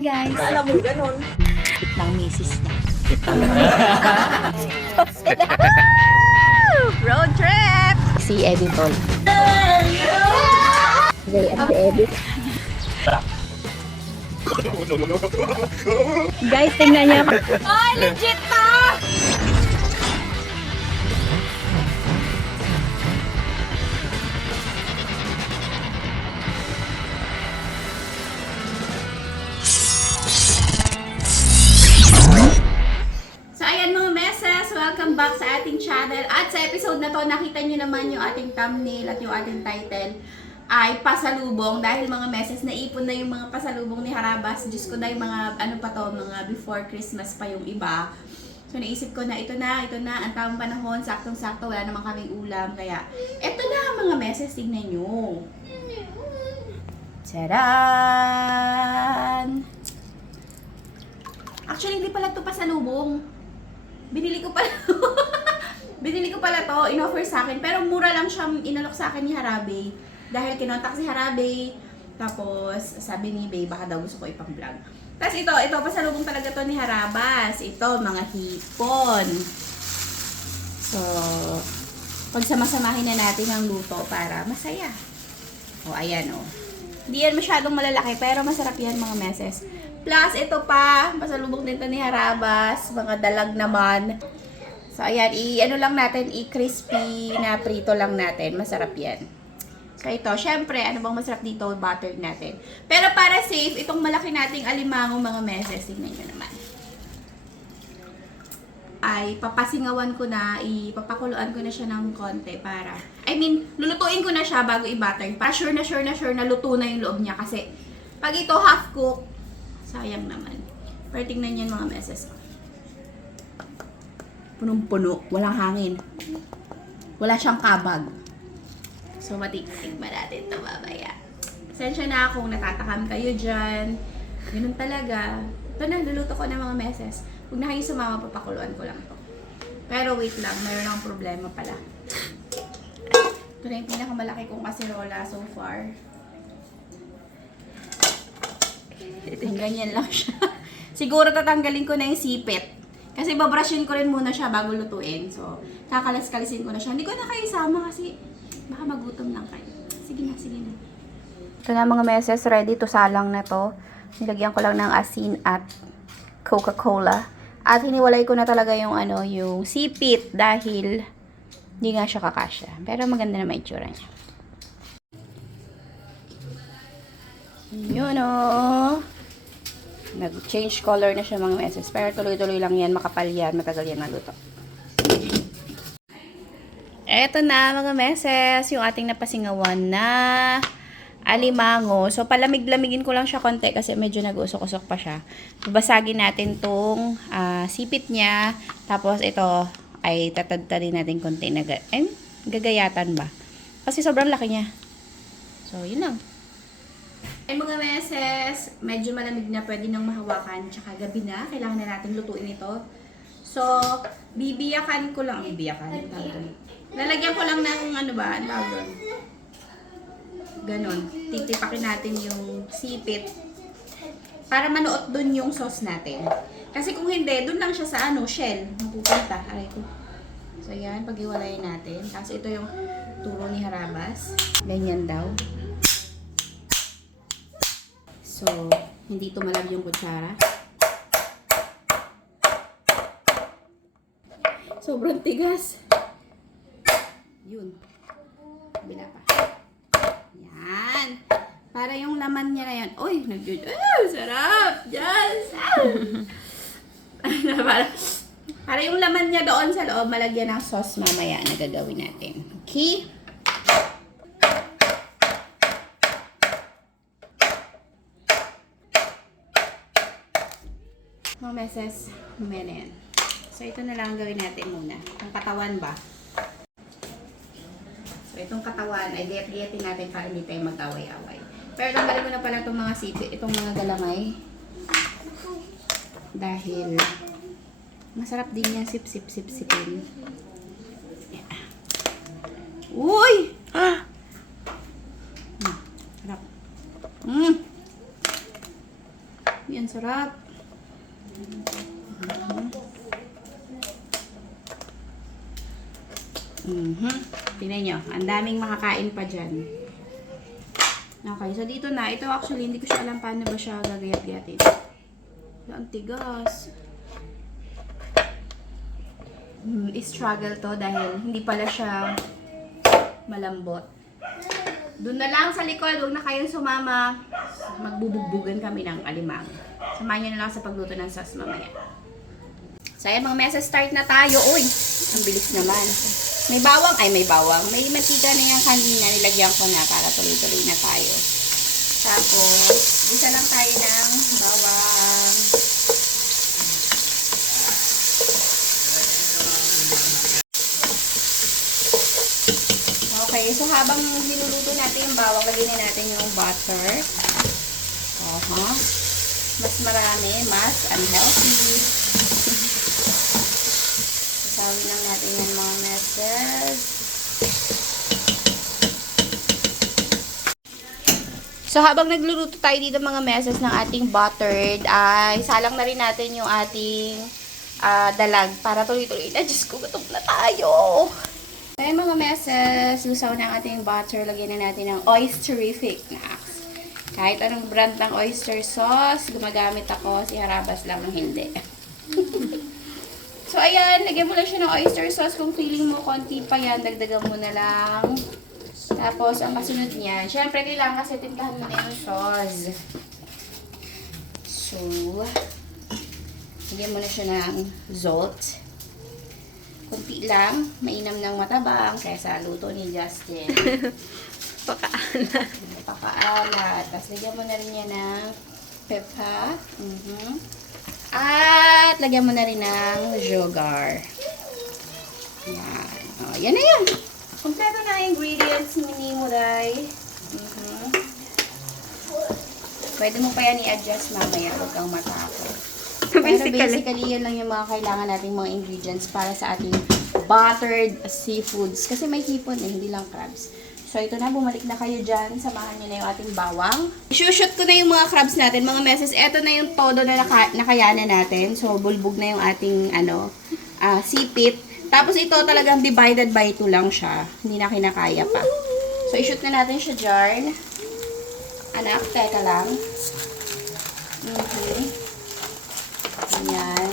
Guys, Alam mo, ganon. ng misis niya. Road trip! Si Eddie Tol. They at the Eddie. Guys, tingnan niyo. Ay, legit to! So ayan mga meses, welcome back sa ating channel. At sa episode na to, nakita nyo naman yung ating thumbnail at yung ating title ay pasalubong. Dahil mga meses, naipon na yung mga pasalubong ni Harabas. Diyos ko na yung mga ano pa to, mga before Christmas pa yung iba. So naisip ko na ito na, ang tamang panahon, saktong-sakto, wala naman kaming ulam. Kaya ito na mga meses, tignan nyo. Tcharan! Actually, hindi pala ito pasalubong. Binili ko pala binili ko pala to, in-offer sa akin, pero mura lang siyang inalok sa akin ni Harabe. Dahil kinontak si Harabe, tapos sabi ni Babe, baka daw gusto ko ipang-vlog. Tapos ito pasalubong talaga to ni Harabas. Ito, mga hipon. So, pagsama-samahin na natin ang luto para masaya. O, ayan o. Hindi yan masyadong malalaki, pero masarap yan mga meses. Plus, ito pa, pasalubong din to ni Harabas, mga dalag naman. So, ayan, i-ano lang natin, i-crispy na prito lang natin. Masarap yan. So, ito, syempre, ano bang masarap dito? Buttered natin. Pero para safe, itong malaki nating alimango mga meses, tingnan nyo naman. Ay, papasingawan ko na, ipapakuluan ko na siya ng konti para, lulutuin ko na siya bago i-butter. Para sure na luto na yung loob niya. Kasi, pag ito half cook, sayang naman. Pero tingnan yan mga meses. Punong-puno. Walang hangin. Wala siyang kabag. So, matikman natin ito babaya. Pasensya na kung natatakam kayo dyan. Ganun talaga. Ito na, luluto ko na mga meses. Huwag na kayo sumama, papakuluan ko lang to. Pero wait lang, mayroon akong problema pala. Ito na yung pinakamalaki kong kaserola so far. Ganyan lang siya. Siguro tatanggalin ko na yung sipit. Kasi babrushin ko rin muna siya bago lutuin. So, kakalas-kalisin ko na siya. Hindi ko na kayo isama kasi baka magutom lang kayo. Sige na. Ito na mga meses, ready to salang na to. Nilagyan ko lang ng asin at Coca-Cola. At hiniwalay ko na talaga yung yung sipit dahil hindi nga siya kakasya. Pero maganda na may itsura niya. Yun o. Nag-change color na siya mga meses. Pero tuloy-tuloy lang yan. Makapal yan. Matagal yan naluto. Eto na mga meses. Yung ating napasingawan na alimango. So, palamig-lamigin ko lang siya konti kasi medyo nag-usok-usok pa siya. Babasagin natin tong sipit niya. Tapos, ito ay tatadtadin natin konti na gagayatan ba? Kasi sobrang laki niya. So, yun lang. Ay mga meses, medyo malamig na, pwede nang mahawakan. Tsaka gabi na, kailangan na natin lutuin ito. So, bibiyakan ko lang. Lalagyan ko lang ng ganon. Titipakin natin yung sipit para manuot dun yung sauce natin. Kasi kung hindi, dun lang siya sa shell. Mapupunta. Aray ko. So, yan. Pag-iwalayin natin. Tapos ito yung turo ni Harabas. Ganyan daw. So, hindi tumalab yung kutsara. Sobrang tigas. Yun. Bila pa. Yan. Para yung laman niya na yan. Uy, sarap! Yes! para yung laman niya doon sa loob, malagyan ng sauce mamaya na gagawin natin. Okay? Mga meses, mamaya na yan. So, ito na lang gawin natin muna. Ang katawan ba? So, itong katawan ay diet-dietin natin para hindi tayo mag-away-away. Pero tanggalin ko na pala itong mga sipit, itong mga galamay. Dahil masarap din yan sip-sip-sip-sipin. Yeah. Uy! Sarap. Yan, sarap. Tingnan nyo, ang daming makakain pa dyan. Okay, so dito na. Ito actually, hindi ko siya alam paano ba siya gagayat-gayatin. Ang tigas. I-struggle to dahil hindi pala siya malambot. Doon na lang sa likod, huwag na kayong sumama. Magbubugbugan kami ng alimang. Samahan nyo na lang sa pagluto ng sauce mamaya. So ayan mga meses, start na tayo. Uy, ang bilis naman. May bawang, may bawang. May mantika na yan kanina, nilagyan ko na para tuloy-tuloy na tayo. Tapos, isa lang tayo ng bawang. Okay, so habang niluluto natin yung bawang, lagyan na natin yung butter. Mas marami, mas unhealthy. Sasawin lang natin yung mga meses. So, habang nagluluto tayo dito mga meses ng ating buttered, ay salang na rin natin yung ating dalag para tuloy-tuloy na. Diyos ko, gutom na tayo! Kaya mga meses, usaw na ang ating butter, lagyan na natin ng Oysterific Max. Kahit anong brand ng oyster sauce, gumagamit ako, si Harabas lang ng hindi. So, ayan, lagyan mo lang siya ng oyster sauce. Kung feeling mo konti pa yan, dagdagan mo na lang. Tapos, ang kasunod niyan, syempre, kailangan kasi timplahan mo na yung sauce. So, lagyan mo na siya ng salt. Kunti lang, mainam ng matabang kaysa luto ni Justin. Pakaalat. Pakaalat. Tapos, lagyan mo na rin yan ng pepper. At, lagyan mo na rin ng sugar. Yan. O, yan na yan. Kompleto na ingredients ni Muday. Pwede mo pa yan i-adjust mamaya. Huwag kang matakot. Pero basically, yun lang yung mga kailangan nating mga ingredients para sa ating buttered seafoods. Kasi may hipon hindi lang crabs. So, ito na. Bumalik na kayo dyan. Samahan nyo na yung ating bawang. Isushoot ko na yung mga crabs natin, mga meses. Ito na yung todo na nakayanan natin. So, bulbog na yung ating, sipit. Tapos, ito talagang divided by 2 lang siya. Hindi na kinakaya pa. So, ishoot na natin siya dyan. Anak, teka lang. Ayan.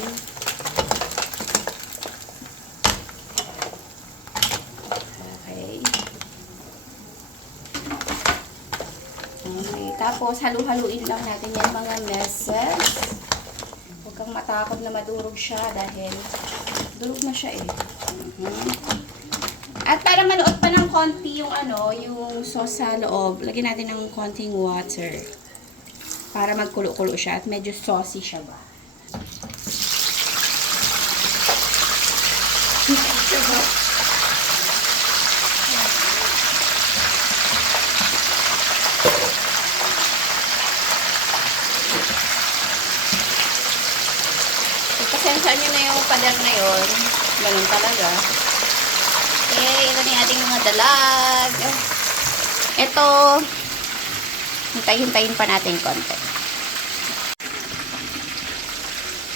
Okay. Tapos, halu-haluin lang natin yan mga meses. Huwag kang matakot na madurog siya dahil durog na siya eh. At para manuot pa ng konti yung yung sauce sa loob, lagyan natin ng konting water. Para magkulo-kulo siya at medyo saucy siya ba. Pasensya nyo na yung pader na yun. Ganun talaga. Okay, ito na yung ating mga dalag. Ito, hintay-hintayin pa natin konti.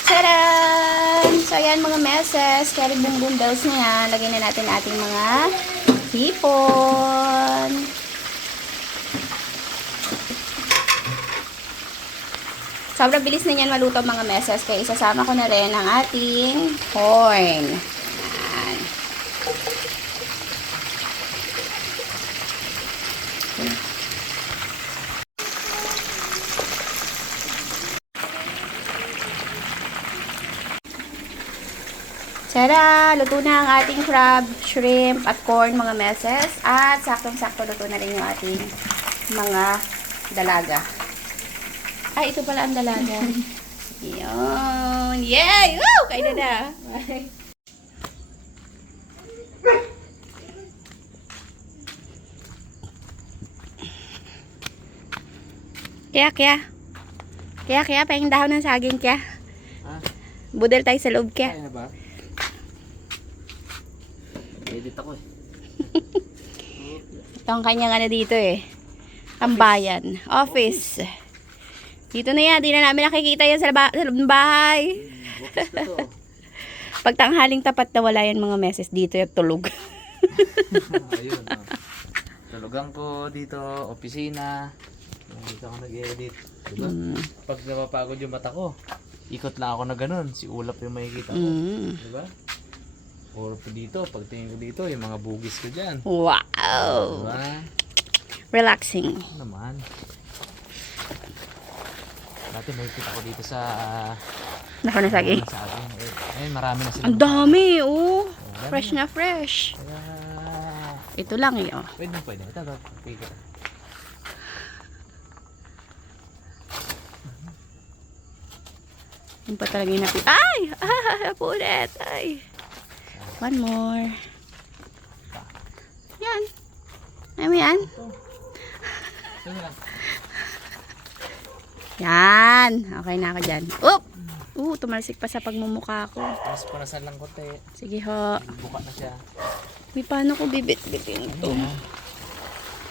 Tadaan! So, ayan mga meses. Carry boom bells na yan. Lagyan na natin ating mga hipon. Sobrang bilis na yan maluto mga meses. Kaya isasama ko na rin ang ating corn. Ayan. Tara! Luto na ang ating crab, shrimp, at corn mga meses. At saktong-sakto luto na rin yung ating mga dalaga. Ay, ito pala ang dalaga. Yun! Yay! Woo! Kain na! Bye! Kaya, pahing dahon ng saging, kaya. Budel tayo sa loob, kaya. Kaya na ba? Edit ako eh. Ito ang kanyang dito eh. Tambayan. Office. Dito na yan. Di na namin nakikita yan sa loob ng bahay. Bukas na to. Pag tanghaling tapat na wala yan mga meses dito yung tulog. Ayun. Oh. Tulugan ko dito, opisina. Dito ako nag-edit. Diba? Pag napapagod yung mata ko, ikot lang ako na ganun. Si Ulap yung makikita ko. Diba? Or dito, pag tingin ko dito, yung mga bugis ko dyan. Wow! Diba? Relaxing. Ano naman. Dati nakikita ko dito sa... Naku na saging. sa atin. Ayun, marami na sila. Ang dami, oh. dami. Fresh na fresh. Kaya... Ito lang eh, oh. Pwede. Ito. Pwede. Yung pa talaga yung napit. Ay! Ah, pulit! Ay! One more. Yan. Ay mo yan? Ito lang. Yan. Okay na ako dyan. Oop! Tumalsik pa sa pagmumukha ko. Tapos parasan lang konti. Sige ho. Buka na siya. May paano ko bibit-bitin ito?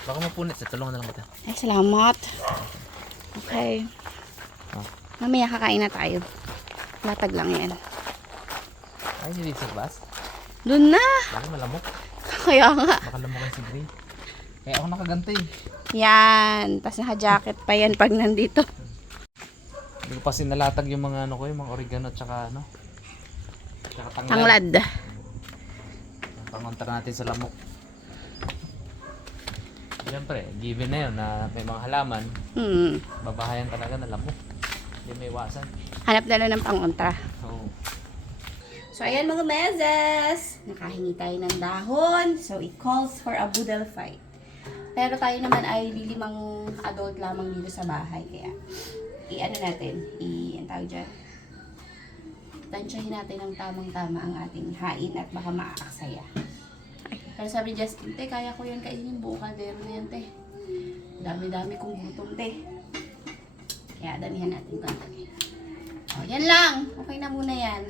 Baka mapunit. Tulungan na lang kita. Ay, salamat. Okay. Oh. Mamaya kakain na tayo. Latag lang yan. Ay, hindi sa bus. Doon na! Baka malamok. Kaya nga. Baka lamukin si Gray. Kaya ako nakagantay. Yan. Tapos naka-jacket pa yan pag nandito. Hindi ko pa sinalatag yung mga ano ko, yung mga oregano at saka ano. Tsaka tanglad. Tanglad. Pangontra natin sa lamok. Siyempre, given na yun na may mga halaman, babahayan talaga na lamok. Hindi may iwasan. Hanap na lang ng pangontra. So, So, ayan mga mezes. Nakahingi tayo ng dahon. So, it calls for a boodle fight. Pero tayo naman ay lilimang adult lamang dito sa bahay. Kaya, i-ano natin, ang tawag dyan, tansyahin natin ng tamang-tama ang ating hain at baka maaaksaya. Pero sabi ni Justin, te, kaya ko yan kainin buong kaldero na yan, te. Dami-dami kong gutom, te. Kaya damihan natin konti. O, yan lang. Okay na muna yan.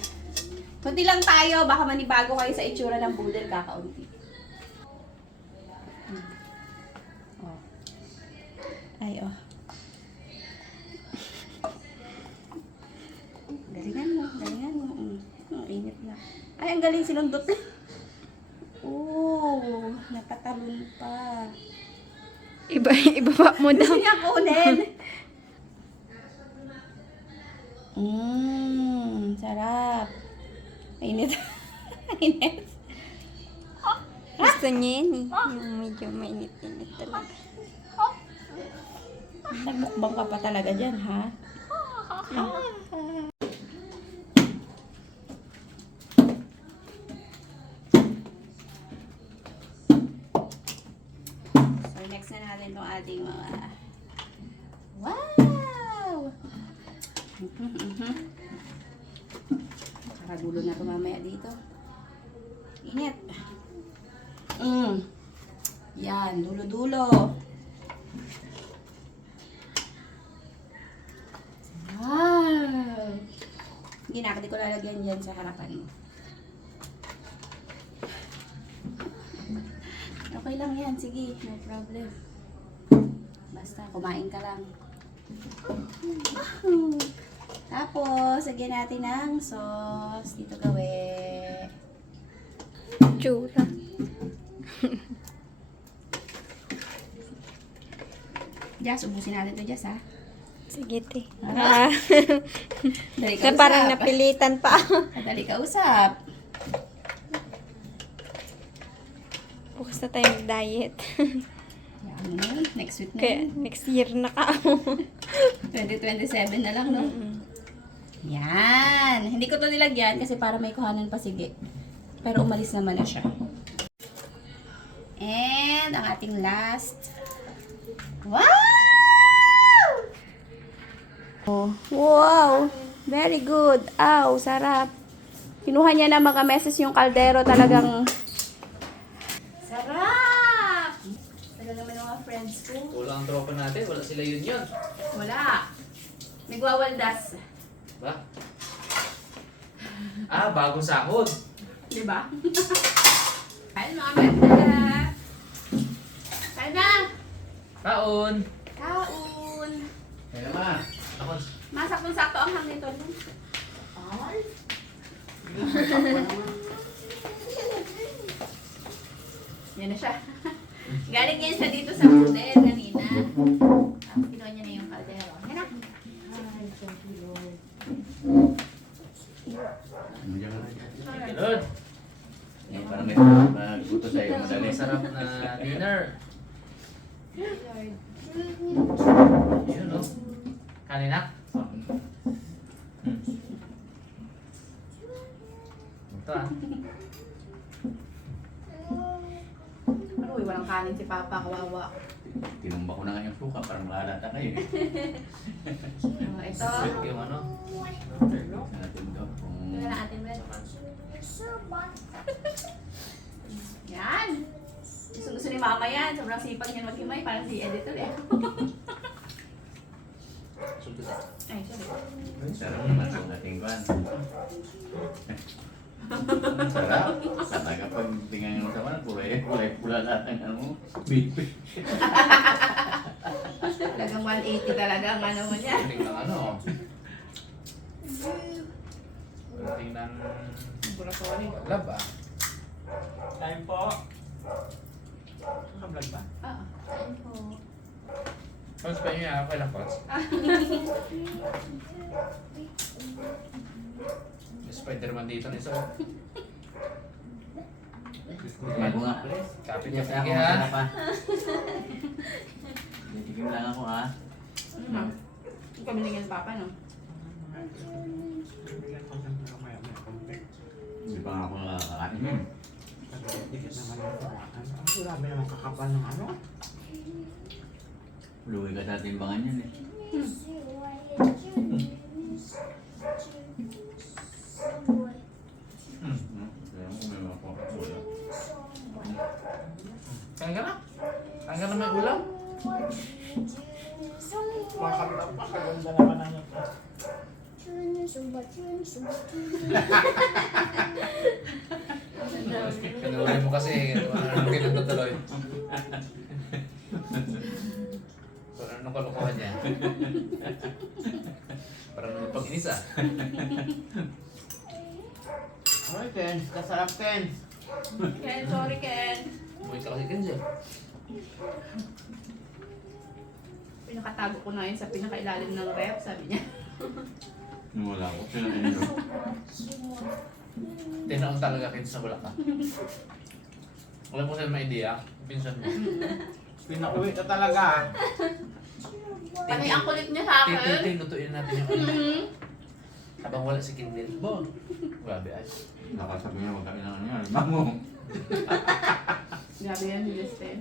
Kunti lang tayo, baka manibago kayo sa itsura ng boodle, kakaunti. Oh. Ay, oh. Galingan mo. Ang init na. Ay, ang galing sinundot. Napatalon pa. Ibaba mo daw. Gusto niya kunin. Sarap. Init. Init. Gusto niya yan eh. Yung medyo mainit-init talaga. Nagmukbang ka pa talaga dyan, ha? So, next na natin itong ating mga... Wow! Nakakagulo na ito mamaya dito. Init. Yan, dulo-dulo. Wow! Hindi ko lalagyan dyan sa harapan mo. Okay lang yan, sige, no problem. Basta, kumain ka lang. Tapos, lagyan natin ng sauce. Dito gawin. Tsura. Jess, ubusin natin ito, Jess, ha? Sige, te. Dali ka Na parang usap. napilitan pa. Dali ka usap. Bukas na tayo mag-diet. Yan, next week na Kaya yun. next year na ka. 2027 na lang, no? Yan. Hindi ko to nilagyan kasi para may kuhanan pa sige. Pero umalis naman na siya. And ang ating last. Wow! Oh, wow! Very good. Aw, sarap. Kinuha niya na mga meses yung kaldero, talagang sarap! Tagal naman ng mga friends ko. wala ang tropa natin. Wala sila yun. Wala. Nagwawaldas. Ba? Bagong sahod. Diba? Kain mga bata. Kain na! Kaon. Kaun! Kaya naman. Ako anghang nito. Ay. Yan na siya. Galing yan siya dito sa hotel kanina. Tapos kinuha niya na yung kaldero. Yan na. Lord, Yung parang may magbuto sa'yo, madali. masarap na dinner. Yun, no? Kanina? Ito ah. Ano, walang kanin si Papa, kawawa. Tinumba ko na nga yung suka, parang mahalata kayo. Ito. Sweet yung ano? Sa natin to. Kung Ito na natin, Brad. Yan. Gusto ni Mama yan. Sobrang sipag niya maghimay. Parang si editor eh. Ay, sorry. sarap naman itong ating kwan. Sarap. Sana kapag tingnan mo sa mga kulay pula lahat ng ano mo. Bibi. Talagang 180 talaga ang ano mo niya. Pagdating ng ano? Pagdating ng Laboratory. lab ah. Time po. Naka-vlog ba? Oo. Ayun po. Pause pa nyo yan. Okay lang, pause. May Spider-Man dito na isa. Tingnan ko nga, please. Kapit Yes, ka ako pigi ha. masarap, ha. Titigim lang ako ha. Yung kabilingin ng Papa, no? Bigyan ko ng maya-maya konti. Hindi pa nga ako nakakain yun. Dikit naman yung kumakan. Ang marami naman kakapal ng ano. Luwi ka sa timbangan yun eh. Kaya mo may mga pakapula. Kain ka na? Kain ka na may ulam? Makakapal pa. Kaganda naman ang Pinuloy mo kasi. Ano kinatutuloy? Parang anong kalokohan niya? Parang ano pag-inis ah. Ay, Ken. Kasarap, Ken. Ken, sorry Ken. Umuwi ka kasi Kenzo. Pinakatago ko na yun sa pinakailalim ng rep, sabi niya. Wala ko. Kinain nyo. Tinaon talaga Kenzo na wala ka. Wala mo sa'yo may idea. Pinsan mo. Pinauwi ka talaga. Pati ang kulit niya sa akin. Lutuin natin yung ano. Mhm. Habang wala si Kindle. Bon. Grabe ay. Nakasabi niya, huwag kami ng ano yan. Bango. Grabe yan, si Justin.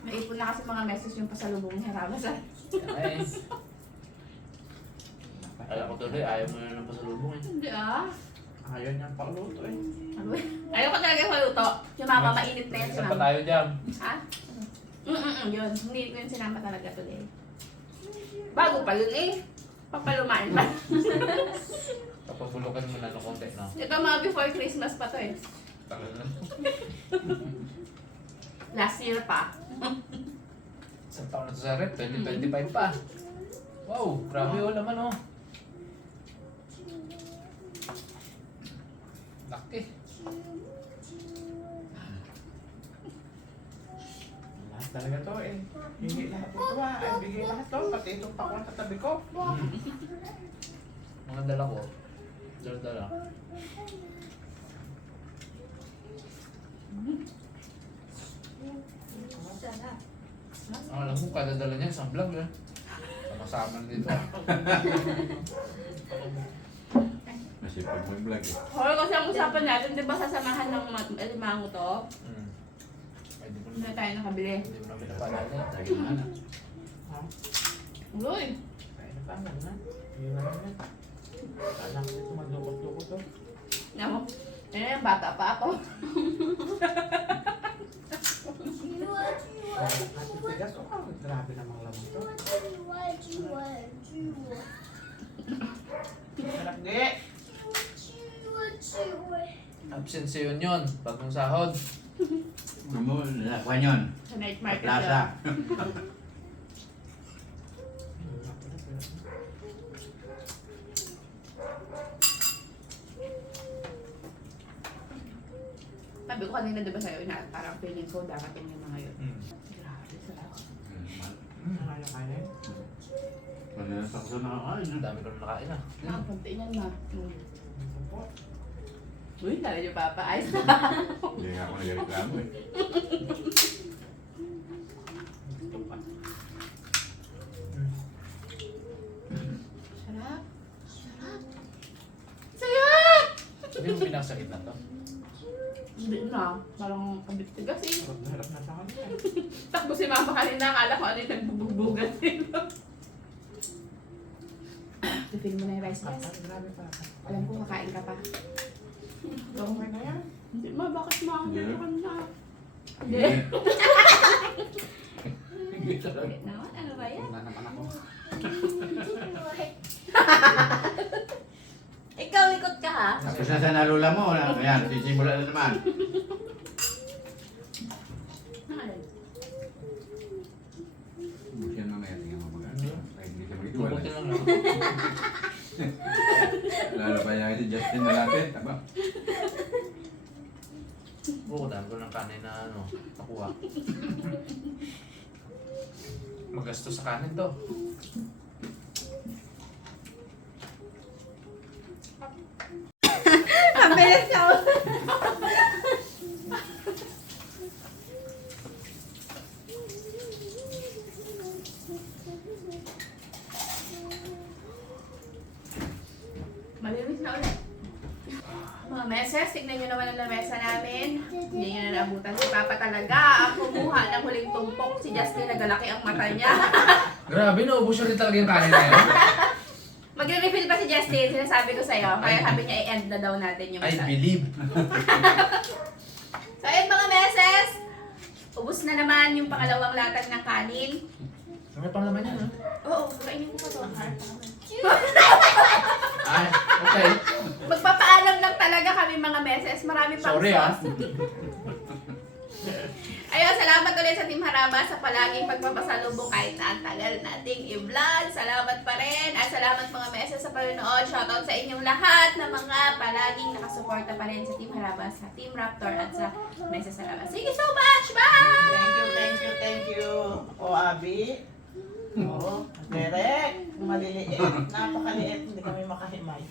Naipon na kasi mga message yung pasalubong ni Ramos. Ay. Ayaw ko tuloy. Ayaw mo na ng pasalubong eh. Hindi ah. Ayaw niyang paluto eh. Ayaw ko talaga sa luto. Yung mama, mainit na yan si Saan pa mama. tayo dyan? Ha? Yun. Hindi ko yung sinama talaga today. Bago pa yun eh. Papalumaan pa. Papabulukan mo na ng konti, no? Ito mga before Christmas pa to eh. Talaga. Last year pa. Isang taon na to sa rep. 2025 pa. Wow, grabe oh naman oh. Laki. Lahat talaga to eh. Hindi lahat to ba? Ay, bigay lahat to. Pati itong pakwan sa tabi ko. Mga dala ko. Dala-dala. Alam mo, kada dala niya isang vlog eh. Sama-sama na dito. Masipag mo yung vlog eh. Hoy, kasi ang usapan natin, di ba sasamahan ng alimango to? Ay, di mo Hindi na na tayo nakabili. Hindi mo na pinapalala. Lagi naman ah. Ha? Uloy. Kaya na tangan na. Hindi na naman. Alam ko ito magdukot-dukot to. Namo. Yan, bata pa ako. Tigas o grabe namang lamang to. Malaki. Absent si Union, bagong sahod. Mo, kwan yun. Sa night market. Plaza. Sabi ko kanina diba sa'yo na parang feeling ko darating yung mga yun. Hmm. Grabe sarap. Nakaya-kaya. Kung ako sa nakakain. Ang dami ko na nakain ah. Nakapunti niyan na. Opo. Uy, tala niyo papa. Ayos na. Hindi nga ako nagreklamo eh. Gusto pa. Sarap. Sarap. Sarap! Hindi mo pinakasakit na to. Hindi na. Parang kabit-tigas eh. Harap na harap na sa kanya. Takbo si mama kanina. Akala ko ano yung nagbubugan nila. Tifin mo na yung rice guys. Grabe pa. Alam ko kakain ka pa. Okay na yan. Hindi ma, bakit makakita Hindi. ka na? Hindi. Hindi talaga. Bakit naman? Ano ba yan? Wala naman ako. Ikaw, likot ka ha? Tapos na sa nalula mo. Ayan, sisimula na naman. Busiyan mamaya. Tingnan mo mag-ano. Ay, hindi siya mag-ituwala. Buti lang lang. Lalo pa yan si Justin malapit. Aba. Oo, dami ko ng kanin na ano, nakuha. Magastos sa kanin to. Ang bilis na ako. Malinis na ulit. Mga meses, tignan nyo naman ang lamesa namin. Hindi nyo na naabutan si Papa talaga. Ang kumuha ng huling tumpok. Si Justin nagalaki ang mata niya. Grabe, naubos yun rin talaga yung kanin na yun. Magre-refill pa si Justin, sinasabi ko sa'yo. Kaya sabi niya i-end na daw natin yung I isa. believe. So ayun mga meses, ubus na naman yung pangalawang latag ng kanin. Ano pang laman yan, ha? Oo, kainin ko pa to. Ay, okay. Magpapaalam lang talaga kami mga meses. Marami pang Sorry, sauce. Ayun, salamat ulit sa Team Haraba sa palaging pagpapasalubong kahit na ang tagal nating i-vlog. Salamat pa rin. At salamat mga meses sa panonood. Shoutout sa inyong lahat na mga palaging nakasuporta pa rin sa Team Haraba, sa Team Raptor at sa Meses Haraba. Thank you so much! Bye! Thank you. O, Abi. Oo. Derek. Maliliit. Napakaliit. Hindi kami makahimay.